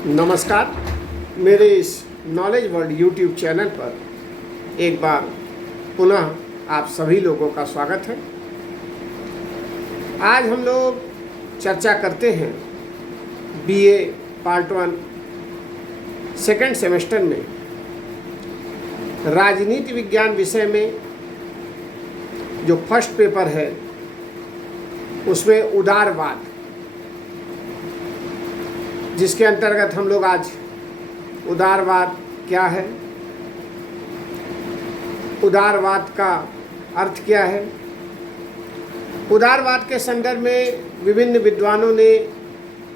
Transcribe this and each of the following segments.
नमस्कार। मेरे इस नॉलेज वर्ल्ड यूट्यूब चैनल पर एक बार पुनः आप सभी लोगों का स्वागत है। आज हम लोग चर्चा करते हैं बीए पार्ट 1 सेकंड सेमेस्टर में राजनीति विज्ञान विषय में जो फर्स्ट पेपर है उसमें उदारवाद, जिसके अंतर्गत हम लोग आज उदारवाद क्या है, उदारवाद का अर्थ क्या है, उदारवाद के संदर्भ में विभिन्न विद्वानों ने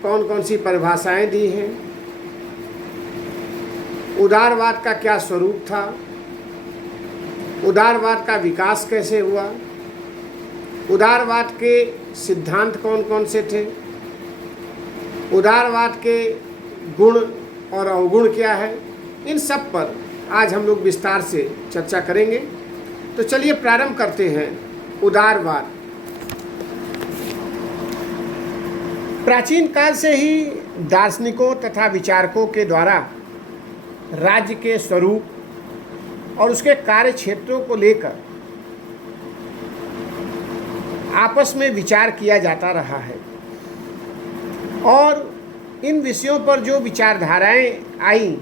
कौन कौन सी परिभाषाएं दी हैं, उदारवाद का क्या स्वरूप था, उदारवाद का विकास कैसे हुआ, उदारवाद के सिद्धांत कौन कौन से थे, उदारवाद के गुण और अवगुण क्या है, इन सब पर आज हम लोग विस्तार से चर्चा करेंगे। तो चलिए प्रारंभ करते हैं। उदारवाद प्राचीन काल से ही दार्शनिकों तथा विचारकों के द्वारा राज्य के स्वरूप और उसके कार्य क्षेत्रों को लेकर आपस में विचार किया जाता रहा है और इन विषयों पर जो विचारधाराएं आई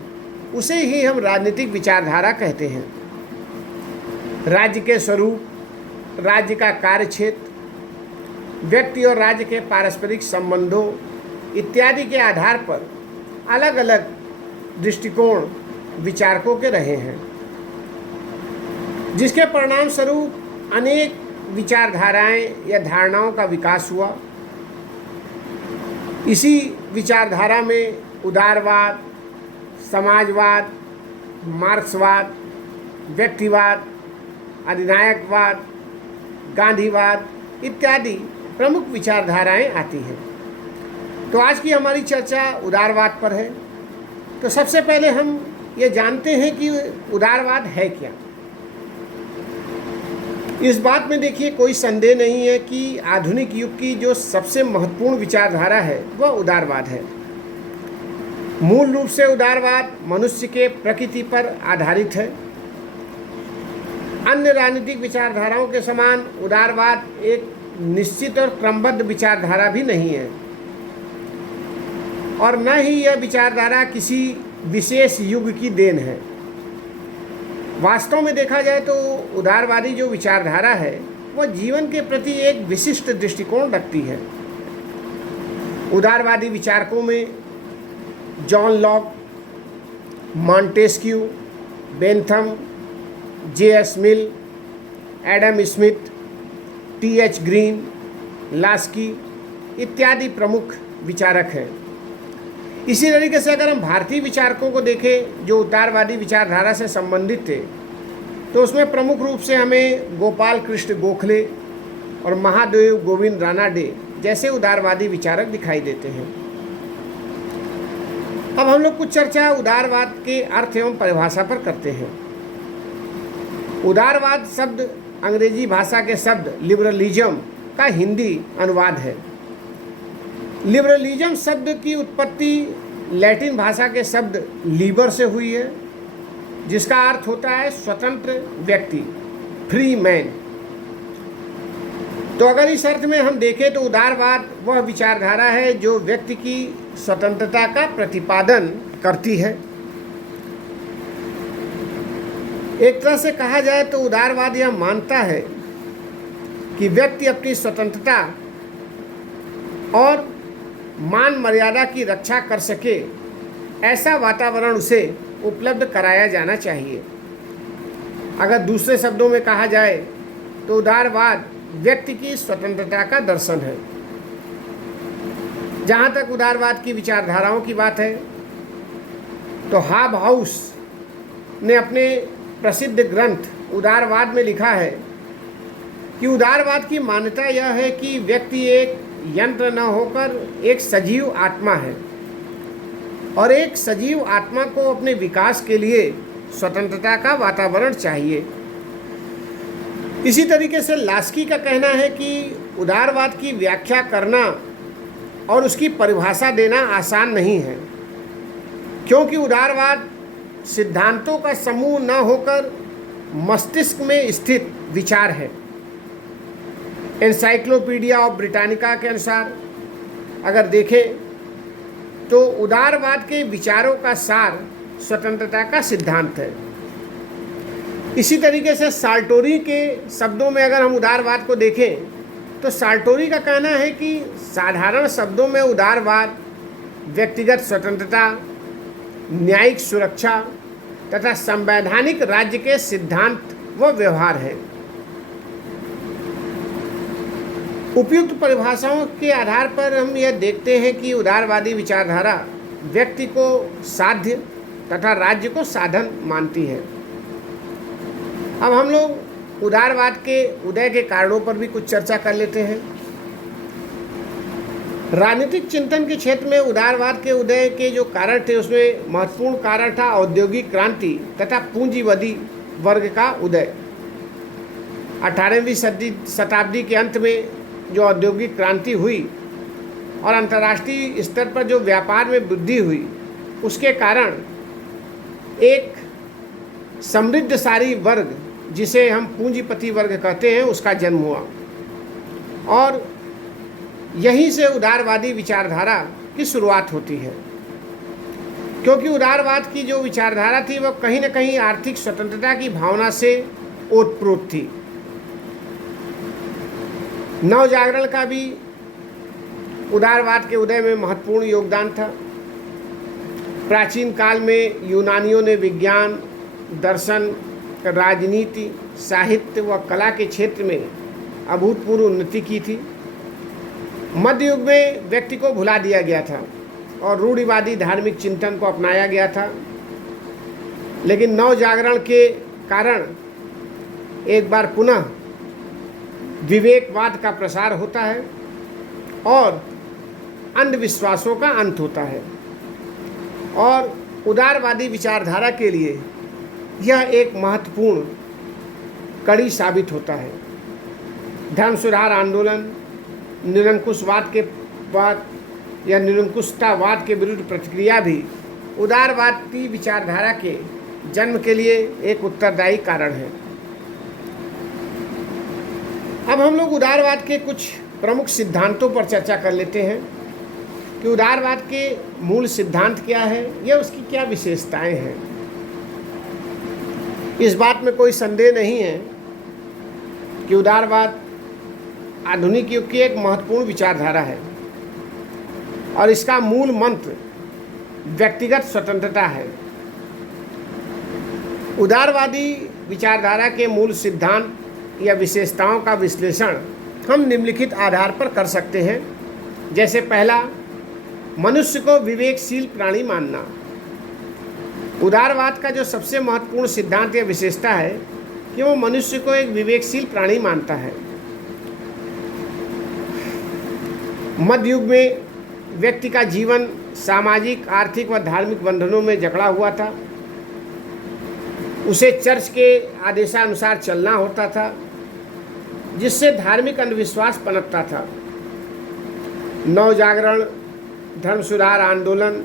उसे ही हम राजनीतिक विचारधारा कहते हैं। राज्य के स्वरूप, राज्य का कार्यक्षेत्र, व्यक्ति और राज्य के पारस्परिक संबंधों इत्यादि के आधार पर अलग अलग दृष्टिकोण विचारकों के रहे हैं, जिसके परिणाम स्वरूप अनेक विचारधाराएं या धारणाओं का विकास हुआ। इसी विचारधारा में उदारवाद, समाजवाद, मार्क्सवाद, व्यक्तिवाद, अधिनायकवाद, गांधीवाद इत्यादि प्रमुख विचारधाराएं आती हैं। तो आज की हमारी चर्चा उदारवाद पर है। तो सबसे पहले हम ये जानते हैं कि उदारवाद है क्या। इस बात में देखिए कोई संदेह नहीं है कि आधुनिक युग की जो सबसे महत्वपूर्ण विचारधारा है वह उदारवाद है। मूल रूप से उदारवाद मनुष्य के प्रकृति पर आधारित है। अन्य राजनीतिक विचारधाराओं के समान उदारवाद एक निश्चित और क्रमबद्ध विचारधारा भी नहीं है और न ही यह विचारधारा किसी विशेष युग की देन है। वास्तव में देखा जाए तो उदारवादी जो विचारधारा है वह जीवन के प्रति एक विशिष्ट दृष्टिकोण रखती है। उदारवादी विचारकों में John Locke, Montesquieu, Bentham, JS. Mill, Adam Smith, TH. Green, Laski इत्यादि प्रमुख विचारक हैं। इसी तरीके से अगर हम भारतीय विचारकों को देखें जो उदारवादी विचारधारा से संबंधित थे, तो उसमें प्रमुख रूप से हमें गोपाल कृष्ण गोखले और महादेव गोविंद रानाडे जैसे उदारवादी विचारक दिखाई देते हैं। अब हम लोग कुछ चर्चा उदारवाद के अर्थ एवं परिभाषा पर करते हैं। उदारवाद शब्द अंग्रेजी भाषा के शब्द लिबरलिज्म का हिंदी अनुवाद है। लिबरलिज्म शब्द की उत्पत्ति लैटिन भाषा के शब्द लीबर से हुई है, जिसका अर्थ होता है स्वतंत्र व्यक्ति, फ्री मैन। तो अगर इस अर्थ में हम देखें तो उदारवाद वह विचारधारा है जो व्यक्ति की स्वतंत्रता का प्रतिपादन करती है। एक तरह से कहा जाए तो उदारवाद यह मानता है कि व्यक्ति अपनी स्वतंत्रता और मान मर्यादा की रक्षा कर सके, ऐसा वातावरण उसे उपलब्ध कराया जाना चाहिए। अगर दूसरे शब्दों में कहा जाए तो उदारवाद व्यक्ति की स्वतंत्रता का दर्शन है। जहाँ तक उदारवाद की विचारधाराओं की बात है तो हाबहाउस ने अपने प्रसिद्ध ग्रंथ उदारवाद में लिखा है कि उदारवाद की मान्यता यह है कि व्यक्ति एक यंत्र न होकर एक सजीव आत्मा है और एक सजीव आत्मा को अपने विकास के लिए स्वतंत्रता का वातावरण चाहिए। इसी तरीके से लास्की का कहना है कि उदारवाद की व्याख्या करना और उसकी परिभाषा देना आसान नहीं है। क्योंकि उदारवाद सिद्धांतों का समूह न होकर मस्तिष्क में स्थित विचार है। एनसाइक्लोपीडिया ऑफ ब्रिटानिका के अनुसार अगर देखें तो उदारवाद के विचारों का सार स्वतंत्रता का सिद्धांत है। इसी तरीके से साल्टोरी के शब्दों में अगर हम उदारवाद को देखें तो साल्टोरी का कहना है कि साधारण शब्दों में उदारवाद व्यक्तिगत स्वतंत्रता, न्यायिक सुरक्षा तथा संवैधानिक राज्य के सिद्धांत व व्यवहार है। उपयुक्त परिभाषाओं के आधार पर हम यह देखते हैं कि उदारवादी विचारधारा व्यक्ति को साध्य तथा राज्य को साधन मानती है। अब हम लोग उदारवाद के उदय के कारणों पर भी कुछ चर्चा कर लेते हैं। राजनीतिक चिंतन के क्षेत्र में उदारवाद के उदय के जो कारण थे उसमें महत्वपूर्ण कारण था औद्योगिक क्रांति तथा पूंजीवादी वर्ग का उदय। 18वीं शताब्दी के अंत में जो औद्योगिक क्रांति हुई और अंतर्राष्ट्रीय स्तर पर जो व्यापार में वृद्धि हुई, उसके कारण एक समृद्धशाली वर्ग जिसे हम पूंजीपति वर्ग कहते हैं उसका जन्म हुआ और यहीं से उदारवादी विचारधारा की शुरुआत होती है। क्योंकि उदारवाद की जो विचारधारा थी वह कहीं न कहीं आर्थिक स्वतंत्रता की भावना से ओतप्रोत थी। नवजागरण का भी उदारवाद के उदय में महत्वपूर्ण योगदान था। प्राचीन काल में यूनानियों ने विज्ञान, दर्शन, राजनीति, साहित्य व कला के क्षेत्र में अभूतपूर्व उन्नति की थी। मध्य युग में व्यक्ति को भुला दिया गया था और रूढ़िवादी धार्मिक चिंतन को अपनाया गया था, लेकिन नवजागरण के कारण एक बार पुनः विवेकवाद का प्रसार होता है और अंधविश्वासों का अंत होता है और उदारवादी विचारधारा के लिए यह एक महत्वपूर्ण कड़ी साबित होता है। धर्म सुधार आंदोलन, निरंकुशवाद के बाद या निरंकुशतावाद के विरुद्ध प्रतिक्रिया भी उदारवादी विचारधारा के जन्म के लिए एक उत्तरदायी कारण है। अब हम लोग उदारवाद के कुछ प्रमुख सिद्धांतों पर चर्चा कर लेते हैं कि उदारवाद के मूल सिद्धांत क्या है या उसकी क्या विशेषताएं हैं। इस बात में कोई संदेह नहीं है कि उदारवाद आधुनिक युग की एक महत्वपूर्ण विचारधारा है और इसका मूल मंत्र व्यक्तिगत स्वतंत्रता है। उदारवादी विचारधारा के मूल सिद्धांत या विशेषताओं का विश्लेषण हम निम्नलिखित आधार पर कर सकते हैं। जैसे पहला, मनुष्य को विवेकशील प्राणी मानना। उदारवाद का जो सबसे महत्वपूर्ण सिद्धांत या विशेषता है कि वो मनुष्य को एक विवेकशील प्राणी मानता है। मध्य युग में व्यक्ति का जीवन सामाजिक, आर्थिक व धार्मिक बंधनों में जकड़ा हुआ था। उसे चर्च के आदेशानुसार चलना होता था, जिससे धार्मिक अंधविश्वास पनपता था। नवजागरण, धर्म सुधार आंदोलन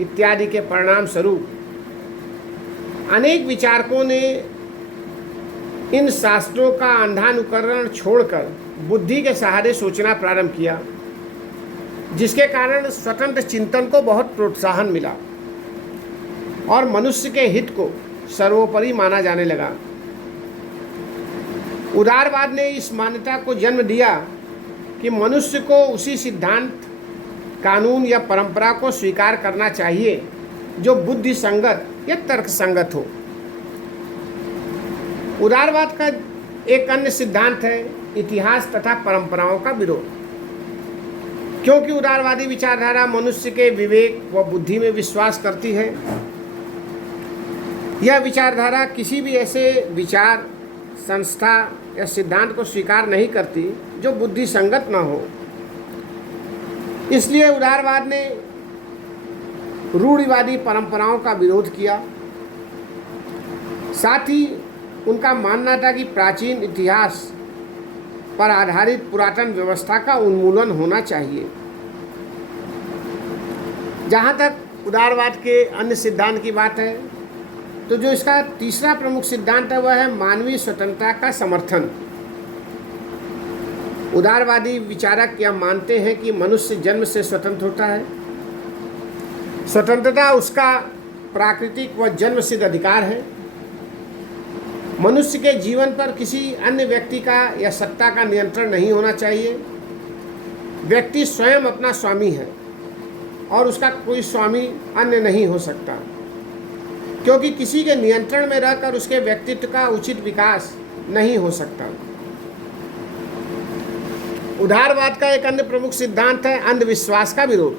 इत्यादि के परिणाम स्वरूप अनेक विचारकों ने इन शास्त्रों का अंधानुकरण छोड़कर बुद्धि के सहारे सोचना प्रारंभ किया, जिसके कारण स्वतंत्र चिंतन को बहुत प्रोत्साहन मिला और मनुष्य के हित को सर्वोपरि माना जाने लगा। उदारवाद ने इस मान्यता को जन्म दिया कि मनुष्य को उसी सिद्धांत, कानून या परंपरा को स्वीकार करना चाहिए जो बुद्धि संगत या तर्क संगत हो। उदारवाद का एक अन्य सिद्धांत है इतिहास तथा परंपराओं का विरोध। क्योंकि उदारवादी विचारधारा मनुष्य के विवेक व बुद्धि में विश्वास करती है, यह विचारधारा किसी भी ऐसे विचार, संस्था या सिद्धांत को स्वीकार नहीं करती जो बुद्धि संगत न हो। इसलिए उदारवाद ने रूढ़िवादी परंपराओं का विरोध किया। साथ ही उनका मानना था कि प्राचीन इतिहास पर आधारित पुरातन व्यवस्था का उन्मूलन होना चाहिए। जहाँ तक उदारवाद के अन्य सिद्धांत की बात है तो जो इसका तीसरा प्रमुख सिद्धांत है वह है मानवीय स्वतंत्रता का समर्थन। उदारवादी विचारक यह मानते हैं कि मनुष्य जन्म से स्वतंत्र होता है। स्वतंत्रता उसका प्राकृतिक व जन्मसिद्ध अधिकार है। मनुष्य के जीवन पर किसी अन्य व्यक्ति का या सत्ता का नियंत्रण नहीं होना चाहिए। व्यक्ति स्वयं अपना स्वामी है और उसका कोई स्वामी अन्य नहीं हो सकता, क्योंकि किसी के नियंत्रण में रहकर उसके व्यक्तित्व का उचित विकास नहीं हो सकता। उदारवाद का एक अन्य प्रमुख सिद्धांत है अंधविश्वास का विरोध।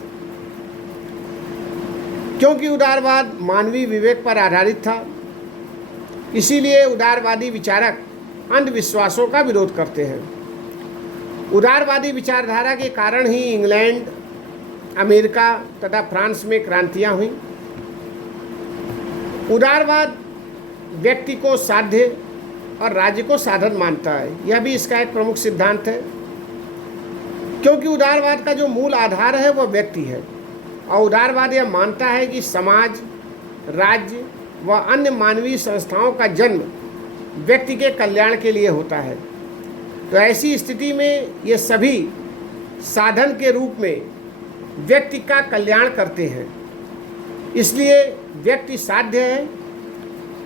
क्योंकि उदारवाद मानवीय विवेक पर आधारित था, इसीलिए उदारवादी विचारक अंधविश्वासों का विरोध करते हैं। उदारवादी विचारधारा के कारण ही इंग्लैंड, अमेरिका तथा फ्रांस में क्रांतियां हुई। उदारवाद व्यक्ति को साध्य और राज्य को साधन मानता है, यह भी इसका एक प्रमुख सिद्धांत है। क्योंकि उदारवाद का जो मूल आधार है वह व्यक्ति है और उदारवाद यह मानता है कि समाज, राज्य व अन्य मानवीय संस्थाओं का जन्म व्यक्ति के कल्याण के लिए होता है। तो ऐसी स्थिति में ये सभी साधन के रूप में व्यक्ति का कल्याण करते हैं, इसलिए व्यक्ति साध्य है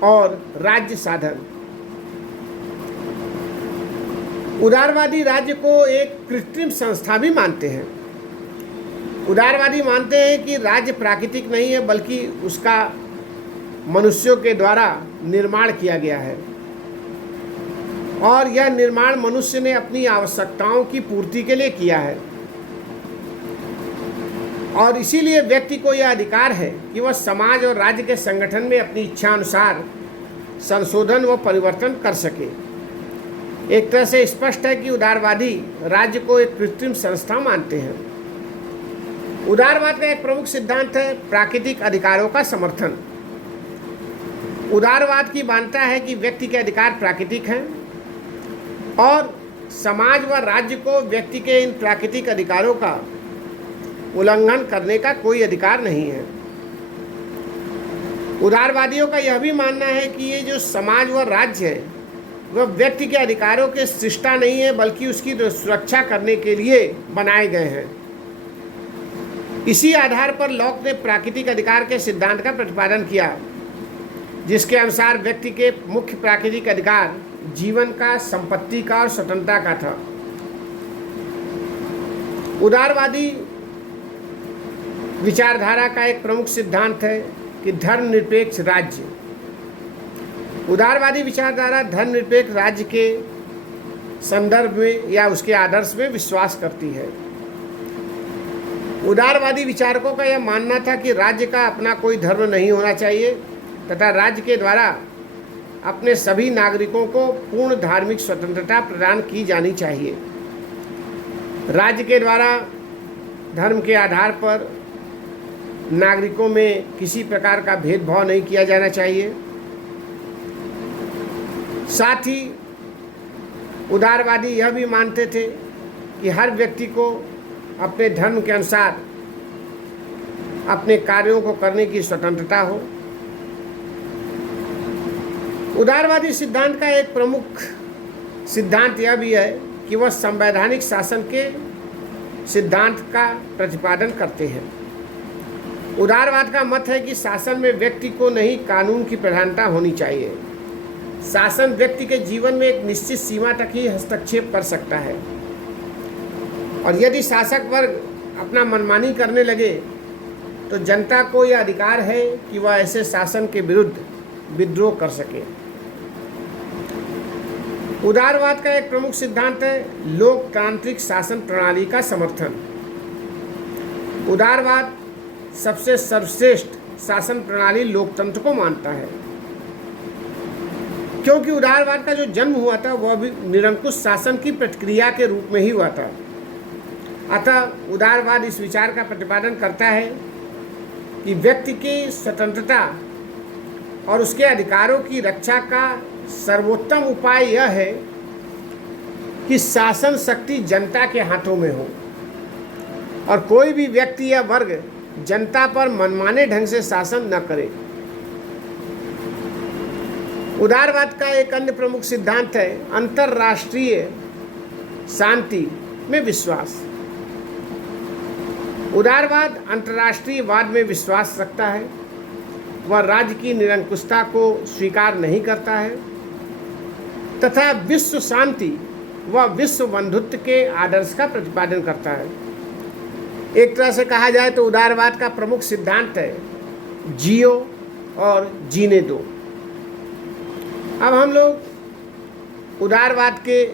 और राज्य साधन। उदारवादी राज्य को एक कृत्रिम संस्था भी मानते हैं। उदारवादी मानते हैं कि राज्य प्राकृतिक नहीं है, बल्कि उसका मनुष्यों के द्वारा निर्माण किया गया है और यह निर्माण मनुष्य ने अपनी आवश्यकताओं की पूर्ति के लिए किया है। और इसीलिए व्यक्ति को यह अधिकार है कि वह समाज और राज्य के संगठन में अपनी इच्छा अनुसार संशोधन व परिवर्तन कर सके। एक तरह से स्पष्ट है कि उदारवादी राज्य को एक कृत्रिम संस्था मानते हैं। उदारवाद का एक प्रमुख सिद्धांत है प्राकृतिक अधिकारों का समर्थन। उदारवाद की मान्यता है कि व्यक्ति के अधिकार प्राकृतिक हैं और समाज व राज्य को व्यक्ति के इन प्राकृतिक अधिकारों का उल्लंघन करने का कोई अधिकार नहीं है। उदारवादियों का यह भी मानना है कि ये जो समाज व राज्य है वह व्यक्ति के अधिकारों के सृष्टा नहीं है, बल्कि उसकी सुरक्षा करने के लिए बनाए गए हैं। इसी आधार पर लॉक ने प्राकृतिक अधिकार के सिद्धांत का प्रतिपादन किया, जिसके अनुसार व्यक्ति के मुख्य प्राकृतिक अधिकार जीवन का, संपत्ति का और स्वतंत्रता का था। उदारवादी विचारधारा का एक प्रमुख सिद्धांत है कि धर्मनिरपेक्ष राज्य। उदारवादी विचारधारा धर्मनिरपेक्ष राज्य के संदर्भ में या उसके आदर्श में विश्वास करती है। उदारवादी विचारकों का यह मानना था कि राज्य का अपना कोई धर्म नहीं होना चाहिए तथा राज्य के द्वारा अपने सभी नागरिकों को पूर्ण धार्मिक स्वतंत्रता प्रदान की जानी चाहिए। राज्य के द्वारा धर्म के आधार पर नागरिकों में किसी प्रकार का भेदभाव नहीं किया जाना चाहिए। साथ ही उदारवादी यह भी मानते थे कि हर व्यक्ति को अपने धर्म के अनुसार अपने कार्यों को करने की स्वतंत्रता हो। उदारवादी सिद्धांत का एक प्रमुख सिद्धांत यह भी है कि वह संवैधानिक शासन के सिद्धांत का प्रतिपादन करते हैं। उदारवाद का मत है कि शासन में व्यक्ति को नहीं, कानून की प्रधानता होनी चाहिए। शासन व्यक्ति के जीवन में एक निश्चित सीमा तक ही हस्तक्षेप कर सकता है और यदि शासक वर्ग अपना मनमानी करने लगे तो जनता को यह अधिकार है कि वह ऐसे शासन के विरुद्ध विद्रोह कर सके। उदारवाद का एक प्रमुख सिद्धांत है लोकतांत्रिक शासन प्रणाली का समर्थन। उदारवाद सबसे सर्वश्रेष्ठ शासन प्रणाली लोकतंत्र को मानता है, क्योंकि उदारवाद का जो जन्म हुआ था वह भी निरंकुश शासन की प्रतिक्रिया के रूप में ही हुआ था। अतः उदारवाद इस विचार का प्रतिपादन करता है कि व्यक्ति की स्वतंत्रता और उसके अधिकारों की रक्षा का सर्वोत्तम उपाय यह है कि शासन शक्ति जनता के हाथों में हो और कोई भी व्यक्ति या वर्ग जनता पर मनमाने ढंग से शासन न करे। उदारवाद का एक अन्य प्रमुख सिद्धांत है अंतर्राष्ट्रीय शांति में विश्वास। उदारवाद अंतर्राष्ट्रीय वाद में विश्वास रखता है। वह राज्य की निरंकुशता को स्वीकार नहीं करता है तथा विश्व शांति व विश्व बंधुत्व के आदर्श का प्रतिपादन करता है। एक तरह से कहा जाए तो उदारवाद का प्रमुख सिद्धांत है जियो और जीने दो। अब हम लोग उदारवाद के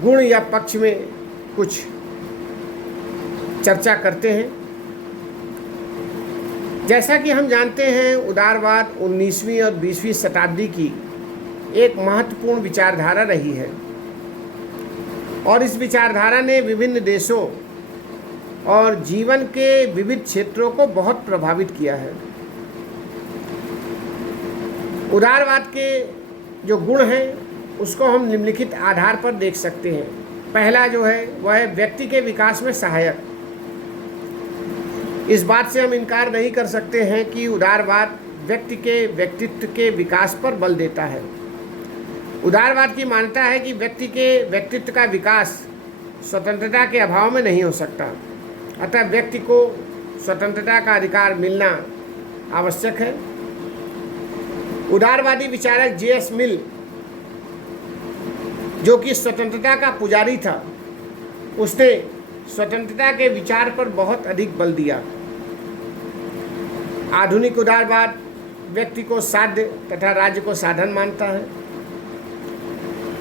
गुण या पक्ष में कुछ चर्चा करते हैं। जैसा कि हम जानते हैं उदारवाद 19वीं और 20वीं शताब्दी की एक महत्वपूर्ण विचारधारा रही है और इस विचारधारा ने विभिन्न देशों और जीवन के विविध क्षेत्रों को बहुत प्रभावित किया है। उदारवाद के जो गुण हैं उसको हम निम्नलिखित आधार पर देख सकते हैं। पहला जो है वह है व्यक्ति के विकास में सहायक। इस बात से हम इनकार नहीं कर सकते हैं कि उदारवाद व्यक्ति के व्यक्तित्व के विकास पर बल देता है। उदारवाद की मान्यता है कि व्यक्ति के व्यक्तित्व का विकास स्वतंत्रता के अभाव में नहीं हो सकता, अतः व्यक्ति को स्वतंत्रता का अधिकार मिलना आवश्यक है। उदारवादी विचारक J.S. मिल, जो कि स्वतंत्रता का पुजारी था, उसने स्वतंत्रता के विचार पर बहुत अधिक बल दिया। आधुनिक उदारवाद व्यक्ति को साध्य तथा राज्य को साधन मानता है।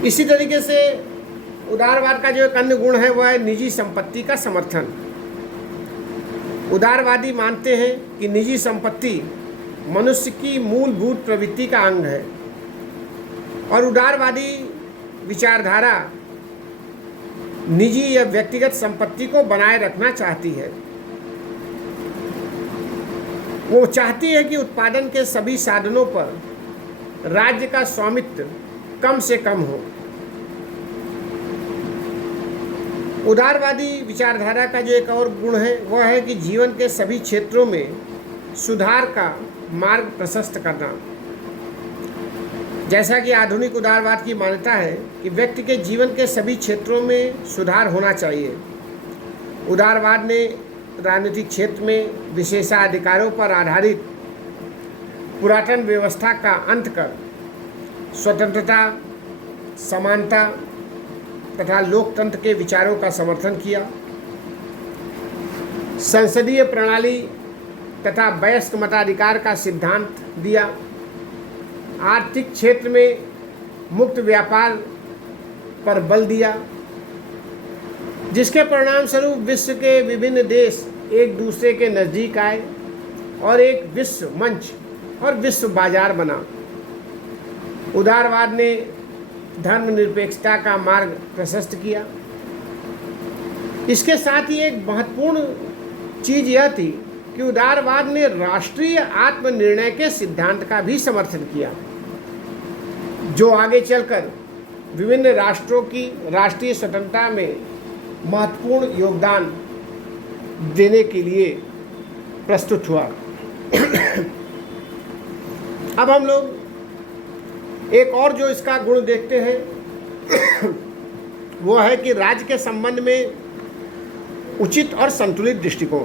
इसी तरीके से उदारवाद का जो एक अन्य गुण है वह है निजी संपत्ति का समर्थन। उदारवादी मानते हैं कि निजी संपत्ति मनुष्य की मूलभूत प्रवृत्ति का अंग है और उदारवादी विचारधारा निजी या व्यक्तिगत संपत्ति को बनाए रखना चाहती है। वो चाहती है कि उत्पादन के सभी साधनों पर राज्य का स्वामित्व कम से कम हो। उदारवादी विचारधारा का जो एक और गुण है वह है कि जीवन के सभी क्षेत्रों में सुधार का मार्ग प्रशस्त करना। जैसा कि आधुनिक उदारवाद की मान्यता है कि व्यक्ति के जीवन के सभी क्षेत्रों में सुधार होना चाहिए। उदारवाद ने राजनीतिक क्षेत्र में विशेषाधिकारों पर आधारित पुरातन व्यवस्था का अंत कर स्वतंत्रता, समानता तथा लोकतंत्र के विचारों का समर्थन किया। संसदीय प्रणाली तथा वयस्क मताधिकार का सिद्धांत दिया। आर्थिक क्षेत्र में मुक्त व्यापार पर बल दिया, जिसके परिणाम स्वरूप विश्व के विभिन्न देश एक दूसरे के नज़दीक आए और एक विश्व मंच और विश्व बाजार बना। उदारवाद ने धर्मनिरपेक्षता का मार्ग प्रशस्त किया। इसके साथ ही एक महत्वपूर्ण चीज़ यह थी कि उदारवाद ने राष्ट्रीय आत्मनिर्णय के सिद्धांत का भी समर्थन किया, जो आगे चलकर विभिन्न राष्ट्रों की राष्ट्रीय स्वतंत्रता में महत्वपूर्ण योगदान देने के लिए प्रस्तुत हुआ। अब हम लोग एक और जो इसका गुण देखते हैं वो है कि राज्य के संबंध में उचित और संतुलित दृष्टिकोण।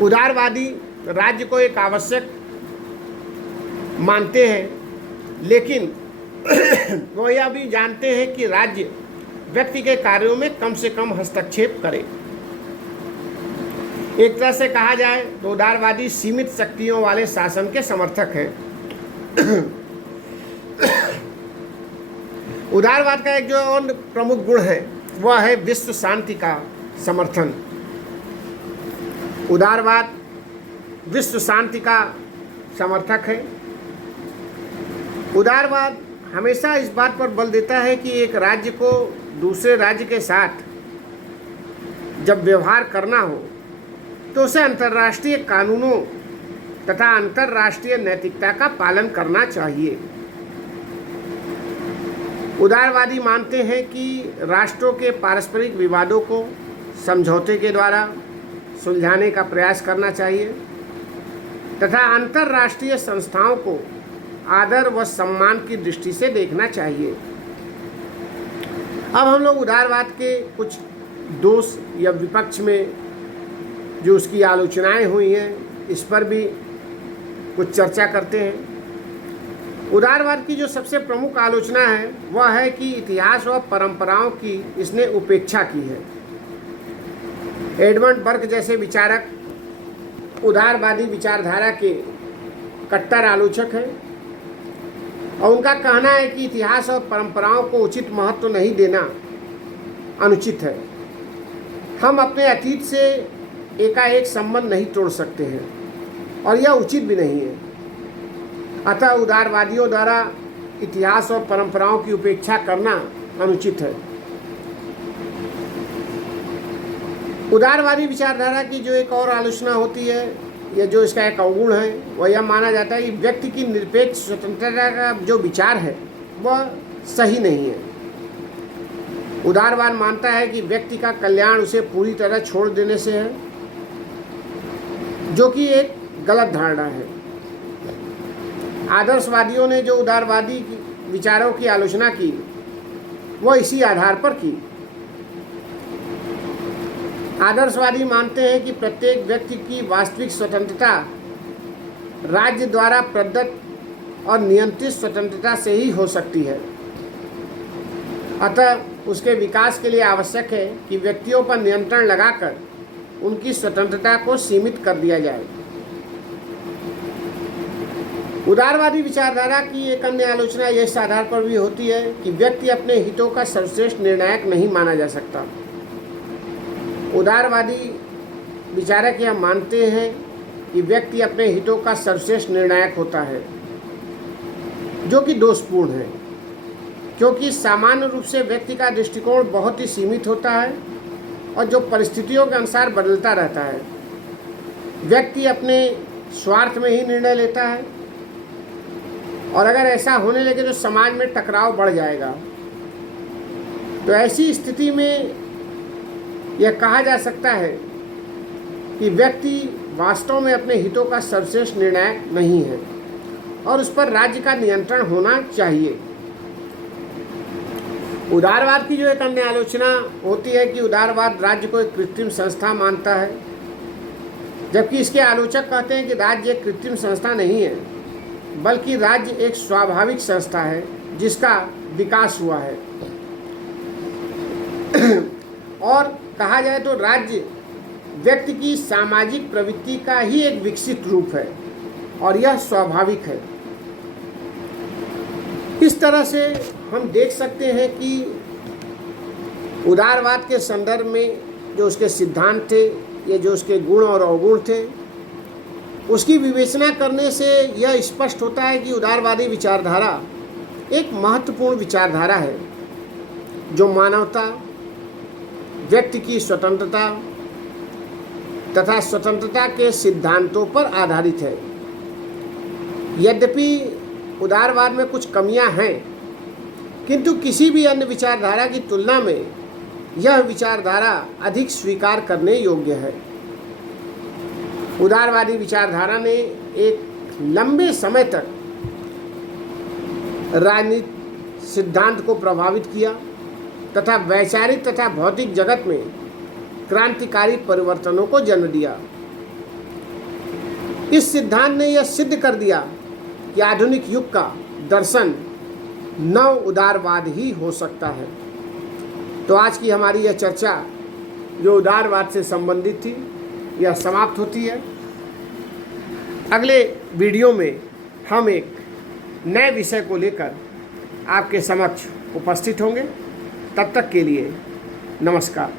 उदारवादी राज्य को एक आवश्यक मानते हैं, लेकिन वो यह भी जानते हैं कि राज्य व्यक्ति के कार्यों में कम से कम हस्तक्षेप करे। एक तरह से कहा जाए तो उदारवादी सीमित शक्तियों वाले शासन के समर्थक हैं। उदारवाद का एक जो और प्रमुख गुण है वह है विश्व शांति का समर्थन। उदारवाद विश्व शांति का समर्थक है। उदारवाद हमेशा इस बात पर बल देता है कि एक राज्य को दूसरे राज्य के साथ जब व्यवहार करना हो तो उसे अंतर्राष्ट्रीय कानूनों तथा अंतर्राष्ट्रीय नैतिकता का पालन करना चाहिए। उदारवादी मानते हैं कि राष्ट्रों के पारस्परिक विवादों को समझौते के द्वारा सुलझाने का प्रयास करना चाहिए तथा अंतर्राष्ट्रीय संस्थाओं को आदर व सम्मान की दृष्टि से देखना चाहिए। अब हम लोग उदारवाद के कुछ दोष या विपक्ष में जो उसकी आलोचनाएं हुई हैं इस पर भी कुछ चर्चा करते हैं। उदारवाद की जो सबसे प्रमुख आलोचना है वह है कि इतिहास व परंपराओं की इसने उपेक्षा की है। एडमंड बर्क जैसे विचारक उदारवादी विचारधारा के कट्टर आलोचक हैं और उनका कहना है कि इतिहास और परंपराओं को उचित महत्व नहीं देना अनुचित है। हम अपने अतीत से एकाएक संबंध नहीं तोड़ सकते हैं और यह उचित भी नहीं है। अतः उदारवादियों द्वारा इतिहास और परंपराओं की उपेक्षा करना अनुचित है। उदारवादी विचारधारा की जो एक और आलोचना होती है या जो इसका एक अवगुण है वह यह माना जाता है कि व्यक्ति की निरपेक्ष स्वतंत्रता का जो विचार है वह सही नहीं है। उदारवाद मानता है कि व्यक्ति का कल्याण उसे पूरी तरह छोड़ देने से है, जो कि एक गलत धारणा है। आदर्शवादियों ने जो उदारवादी विचारों की आलोचना की वह इसी आधार पर की। आदर्शवादी मानते हैं कि प्रत्येक व्यक्ति की वास्तविक स्वतंत्रता राज्य द्वारा प्रदत्त और नियंत्रित स्वतंत्रता से ही हो सकती है। अतः उसके विकास के लिए आवश्यक है कि व्यक्तियों पर नियंत्रण लगाकर उनकी स्वतंत्रता को सीमित कर दिया जाए। उदारवादी विचारधारा की एक अन्य आलोचना इस आधार पर भी होती है कि व्यक्ति अपने हितों का सर्वश्रेष्ठ निर्णायक नहीं माना जा सकता। उदारवादी विचारक यह मानते हैं कि व्यक्ति अपने हितों का सर्वश्रेष्ठ निर्णायक होता है, जो कि दोषपूर्ण है, क्योंकि सामान्य रूप से व्यक्ति का दृष्टिकोण बहुत ही सीमित होता है और जो परिस्थितियों के अनुसार बदलता रहता है। व्यक्ति अपने स्वार्थ में ही निर्णय लेता है और अगर ऐसा होने लगे तो समाज में टकराव बढ़ जाएगा। तो ऐसी स्थिति में यह कहा जा सकता है कि व्यक्ति वास्तव में अपने हितों का सर्वश्रेष्ठ निर्णायक नहीं है और उस पर राज्य का नियंत्रण होना चाहिए। उदारवाद की जो एक अन्य आलोचना होती है कि उदारवाद राज्य को एक कृत्रिम संस्था मानता है, जबकि इसके आलोचक कहते हैं कि राज्य एक कृत्रिम संस्था नहीं है, बल्कि राज्य एक स्वाभाविक संस्था है जिसका विकास हुआ है। और कहा जाए तो राज्य व्यक्ति की सामाजिक प्रवृत्ति का ही एक विकसित रूप है और यह स्वाभाविक है। इस तरह से हम देख सकते हैं कि उदारवाद के संदर्भ में जो उसके सिद्धांत थे या जो उसके गुण और अवगुण थे उसकी विवेचना करने से यह स्पष्ट होता है कि उदारवादी विचारधारा एक महत्वपूर्ण विचारधारा है जो मानवता, व्यक्ति की स्वतंत्रता तथा स्वतंत्रता के सिद्धांतों पर आधारित है। यद्यपि उदारवाद में कुछ कमियां हैं, किंतु किसी भी अन्य विचारधारा की तुलना में यह विचारधारा अधिक स्वीकार करने योग्य है। उदारवादी विचारधारा ने एक लंबे समय तक राजनीतिक सिद्धांत को प्रभावित किया तथा वैचारिक तथा भौतिक जगत में क्रांतिकारी परिवर्तनों को जन्म दिया। इस सिद्धांत ने यह सिद्ध कर दिया कि आधुनिक युग का दर्शन नव उदारवाद ही हो सकता है। तो आज की हमारी यह चर्चा जो उदारवाद से संबंधित थी यह समाप्त होती है। अगले वीडियो में हम एक नए विषय को लेकर आपके समक्ष उपस्थित होंगे। तब तक के लिए नमस्कार।